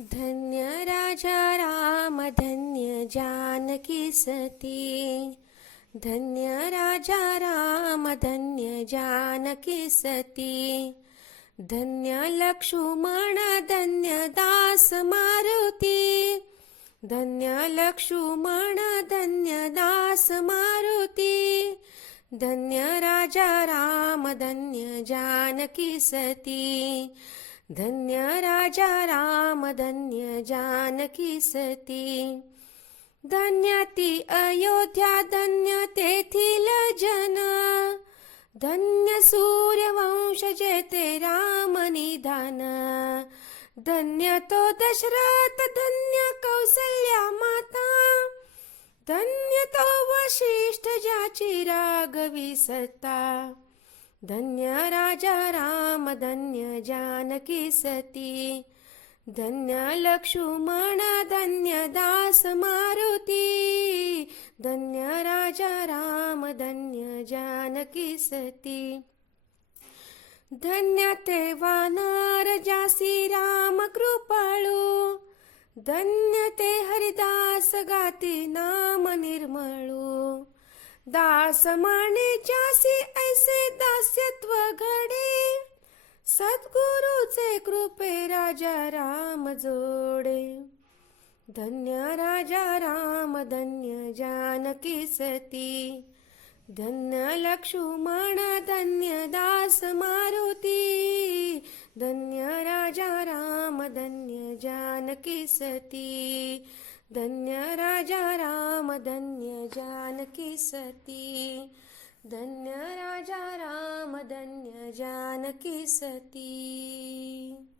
धन्य राजा राम धन्य जानकी सती। धन्य राजा राम धन्य जानकी सती। धन्य लक्ष्मण धन्य दास मारुती। धन्य लक्ष्मण धन्य दास मारुती। धन्य राजा राम धन्य जानकी सती। धन्य राजा राम धन्य जानकी सती। धन्य ती अयोध्या धन्य तेथील जन। धन्य सूर्यवंश जेते राम निधान। धन्य तो दशरथ धन्य कौसल्या माता। धन्य तो वशिष्ठ ज्याची रागवी सत्ता धन्य राजा राम धन्य जानकी सती। धन्य लक्ष्मण धन्य दास मारुती। धन्य राजा राम धन्य जानकी सती। धन्य ते वानर जासी राम कृपाळू। धन्य ते हरिदास गाती नाम निर्मळू। दास माने जासी ऐसे दास्यत्व सद्गुरूचे कृपे राजा राम जोडे. धन्य राजा राम धन्य जानकी सती. धन्य लक्ष्मण धन्य दास मारुती. धन्य राजा राम धन्य जानकी सती. धन्य राजा राम धन्य जानकी सती. धन्य राजा राम धन्य जानकी सती।